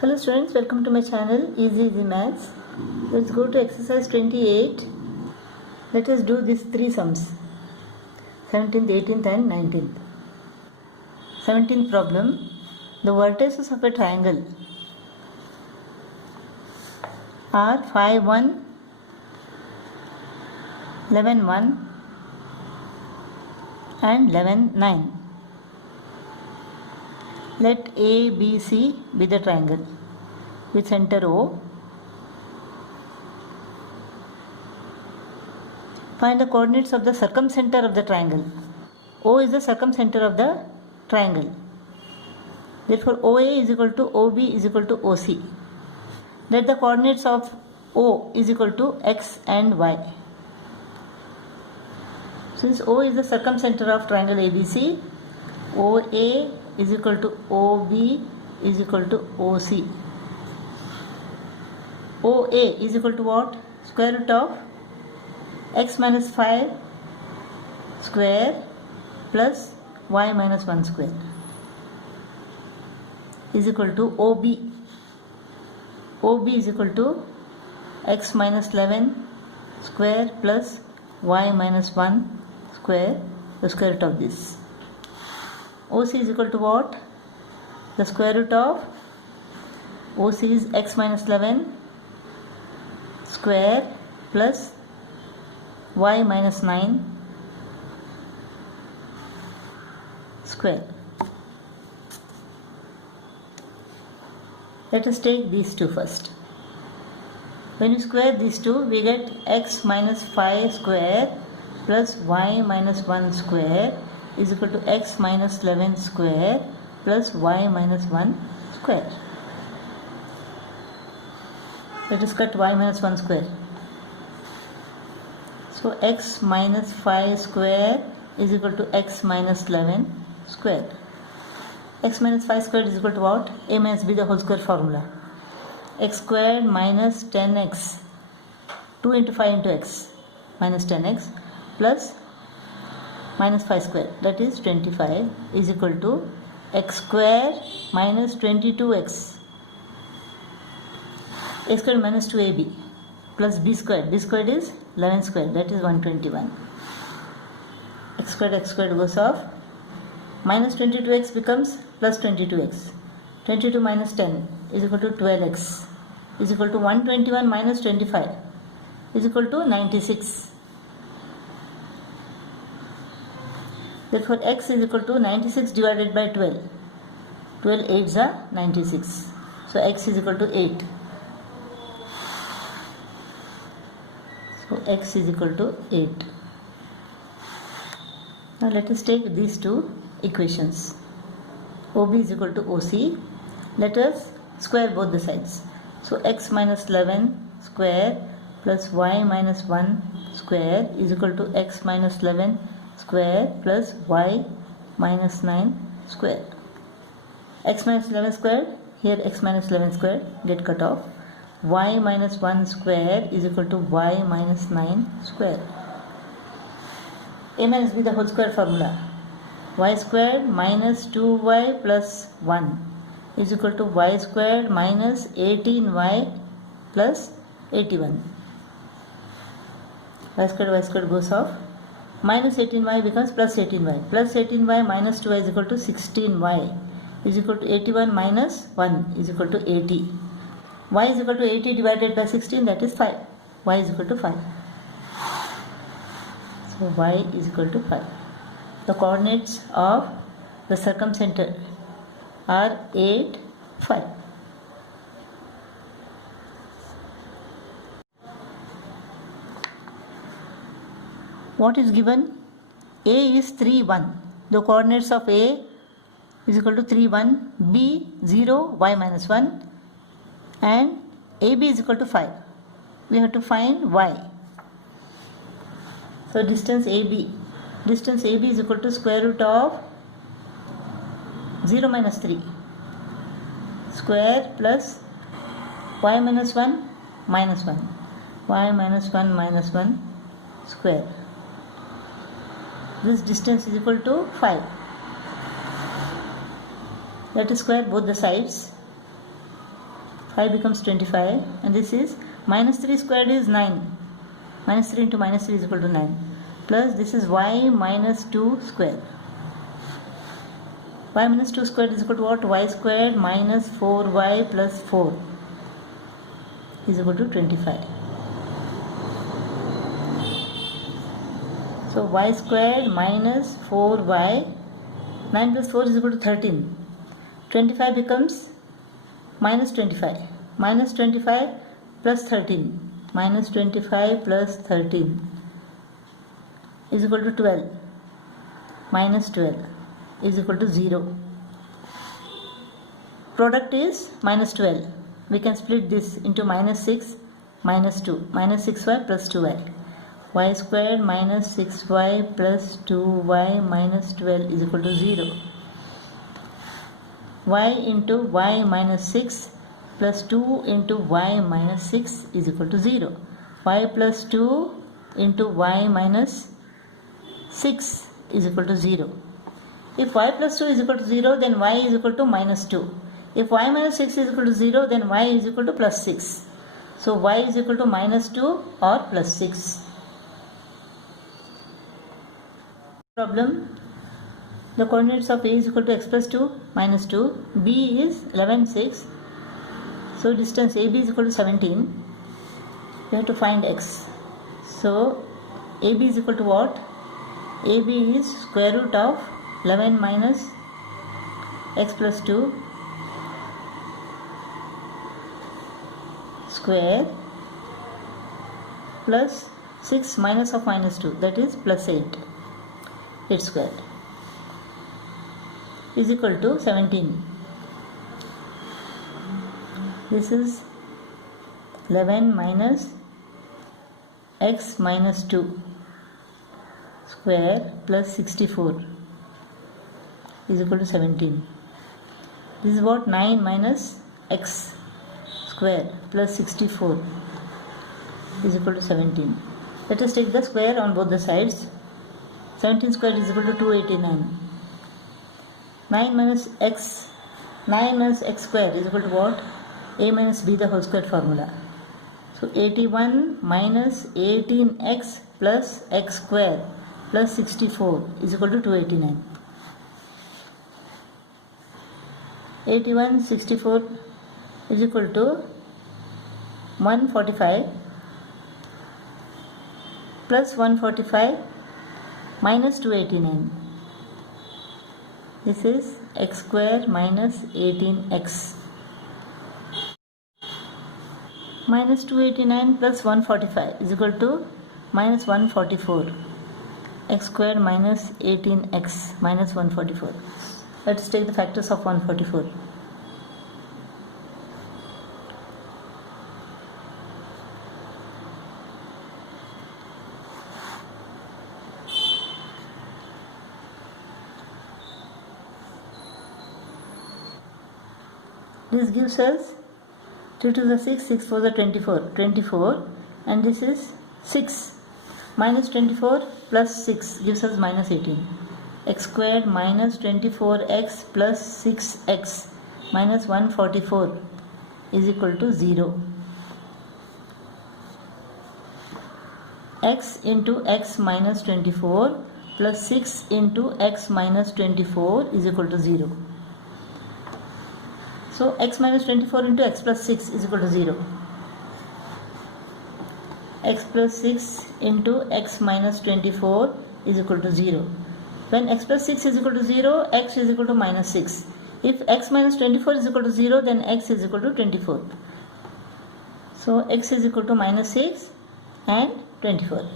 Hello students, welcome to my channel Easy Maths. Let's go to exercise 28. Let us do these three sums, 17th, 18th and 19th. 17th problem, the vertices of a triangle are 5, 1, 11, 1 and 11, 9. Let A, B, C be the triangle with center O. Find the coordinates of the circumcenter of the triangle. O is the circumcenter of the triangle. Therefore, OA is equal to OB is equal to OC. Let the coordinates of O is equal to X and Y. Since O is the circumcenter of triangle ABC, OA is equal to OB is equal to OC. OA is equal to what? Square root of x minus 5 square plus y minus 1 square is equal to OB. OB is equal to x minus 11 square plus y minus 1 square, the square root of this. OC is equal to what? The square root of OC is x minus 11 square plus y minus 9 square. Let us take these two first. When you square these two, we get x minus 5 square plus y minus 1 square is equal to x minus 11 square plus y minus 1 square. Let us cut y minus 1 square. So x minus 5 square is equal to x minus 11 square. X minus 5 square is equal to what? A minus b the whole square formula. X squared minus 10x, 2 into 5 into x minus 10x plus minus 5 square, that is 25, is equal to x square minus 22x, a square minus 2ab plus b squared is 11 square, that is 121. X squared goes off, minus 22x becomes plus 22x, 22 minus 10 is equal to 12x is equal to 121 minus 25 is equal to 96. Therefore, x is equal to 96 divided by 12. 12 8s are 96. So, x is equal to 8. So, x is equal to 8. Now, let us take these two equations. OB is equal to OC. Let us square both the sides. So, x minus 11 square plus y minus 1 square is equal to x minus 11 square plus y minus 9 square. X minus 11 square, here x minus 11 square get cut off. Y minus 1 square is equal to y minus 9 square. A minus b the whole square formula. Y squared minus 2y plus 1 is equal to y squared minus 18y plus 81. Y squared goes off. Minus 18y becomes plus 18y. Plus 18y minus 2y is equal to 16y is equal to 81 minus 1 is equal to 80. Y is equal to 80 divided by 16, that is 5. Y is equal to 5. So y is equal to 5. The coordinates of the circumcenter are 8, 5. What is given? A is 3, 1. The coordinates of A is equal to 3, 1, B 0, y minus 1 and AB is equal to 5. We have to find y. So distance AB is equal to square root of 0 minus 3 square plus y minus 1 minus 1, y minus 1 minus 1 square. This distance is equal to 5. Let us square both the sides. 5 becomes 25, and this is minus 3 squared is 9. Minus 3 into minus 3 is equal to 9. Plus this is y minus 2 square. Y minus 2 squared is equal to what? Y squared minus 4y plus 4 is equal to 25. So y squared minus 4y, 9 plus 4 is equal to 13. 25 becomes minus 25. Minus 25 plus 13. Minus 25 plus 13 is equal to 12. Minus 12 is equal to 0. Product is minus 12. We can split this into minus 6, minus 2. Minus 6y plus 2y. Y squared minus 6y plus 2y minus 12 is equal to 0. Y into y minus 6 plus 2 into y minus 6 is equal to 0. Y plus 2 into y minus 6 is equal to 0. If y plus 2 is equal to 0, then y is equal to minus 2. If y minus 6 is equal to 0, then y is equal to plus 6. So y is equal to minus 2 or plus 6. Problem. The coordinates of A is equal to x plus 2 minus 2. B is 11, 6. So distance AB is equal to 17. We have to find x. So AB is equal to what? AB is square root of 11 minus x plus 2 square plus 6 minus of minus 2, that is plus 8. 8 square is equal to 17. This is 11 minus x minus 2 square plus 64 is equal to 17. This is what? 9 minus x square plus 64 is equal to 17. Let us take the square on both the sides. 17 square is equal to 289. 9 minus x square is equal to what? A minus b, the whole square formula. So 81 minus 18x plus x square plus 64 is equal to 289. 81, 64 is equal to 145 plus 145 minus 289. This is x square minus 18x. Minus 289 plus 145 is equal to minus 144. X square minus 18x minus 144. Let's take the factors of 144. This gives us 3 to the 6, 6 for the 24, 24, and this is 6 minus 24 plus 6 gives us minus 18. X squared minus 24x plus 6x minus 144 is equal to 0. X into x minus 24 plus 6 into x minus 24 is equal to 0. So x minus 24 into x plus 6 is equal to 0. X plus 6 into x minus 24 is equal to 0. When x plus 6 is equal to 0, x is equal to minus 6. If x minus 24 is equal to 0, then x is equal to 24. So x is equal to minus 6 and 24.